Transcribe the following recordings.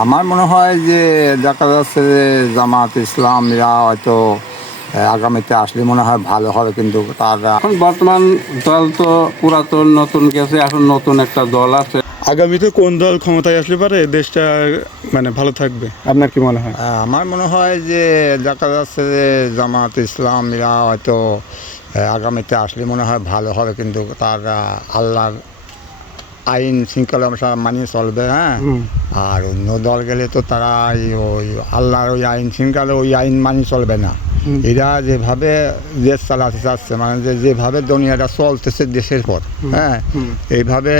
আমার মনে হয় যে দেখা যাচ্ছে যে জামাত ইসলামরা হয়তো আগামীতে আসলে মনে হয় ভালো হবে কিন্তু তার এখন বর্তমান দল তো পুরাতন নতুন গেছে এখন নতুন একটা দল আছে। আগামীতে কোন দল ক্ষমতায় আসলে পারে দেশটা মানে ভালো থাকবে? আপনার কি মনে হয়? আমার মনে হয় যে দেখা যাচ্ছে যে জামাত ইসলামরা হয়তো আগামীতে আসলে মনে হয় ভালো হবে কিন্তু তার আল্লাহর আইন শৃঙ্খলা অনুসারে মানিয়ে চলবে হ্যাঁ? আর অন্য দল গেলে তো তারা ওই আল্লাহর ওই আইন শৃঙ্খলা ওই আইন মানি চলবে না। এরা যেভাবে দেশ চালাতে চাচ্ছে মানে যে যেভাবে দুনিয়াটা চলতেছে দেশের পর হ্যাঁ? এইভাবে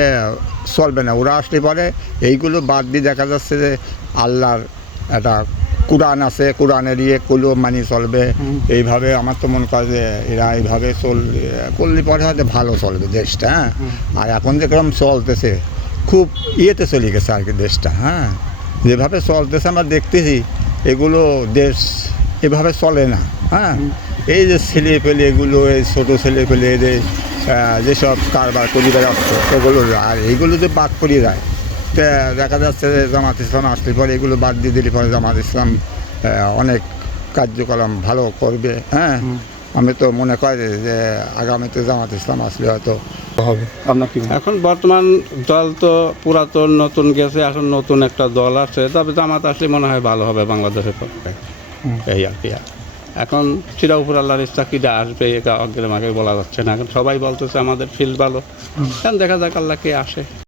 চলবে না। ওরা আসলে পরে এইগুলো বাদ দিয়ে দেখা যাচ্ছে যে আল্লাহর একটা কোরআন আছে কোরআনের ইয়ে কুলো মানি চলবে। এইভাবে আমার তো মনে করে যে এরা এইভাবে চল করলে পরে হয়তো ভালো চলবে দেশটা হ্যাঁ? আর এখন যে যেরকম চলতেছে খুব ইয়েতে চলে গেছে আর কি দেশটা হ্যাঁ? যেভাবে চলতেছে আমরা দেখতেছি এগুলো দেশ এভাবে চলে না হ্যাঁ? এই যে ছেলে পেলে এগুলো এই ছোটো ছেলে পেলে এদের যেসব কারবার করি বেড়াচ্ছে এগুলো আর এইগুলো যে বাদ করিয়ে যায় দেখা যাচ্ছে যে জামাত ইসলাম আসলে পরে এগুলো বাদ দিয়ে দিলে পরে জামাত ইসলাম অনেক কার্যক্রম ভালো করবে হ্যাঁ? আমি তো মনে করি যে আগামীতে জামাত ইসলাম আসলে হয়তো হবে। আপনার কি এখন বর্তমান দল তো পুরাতন নতুন গেছে এখন নতুন একটা দল আছে তবে জামাত আসলে মনে হয় ভালো হবে বাংলাদেশের পক্ষে। এই আর কি এখন চিরা উপর আল্লাহর ইচ্ছা কিটা আসবে এটা অগ্রেম আগে বলা যাচ্ছে না। এখন সবাই বলতেছে আমাদের ফিল্ড ভালো। এখন দেখা যাক আল্লাহ কে আসে।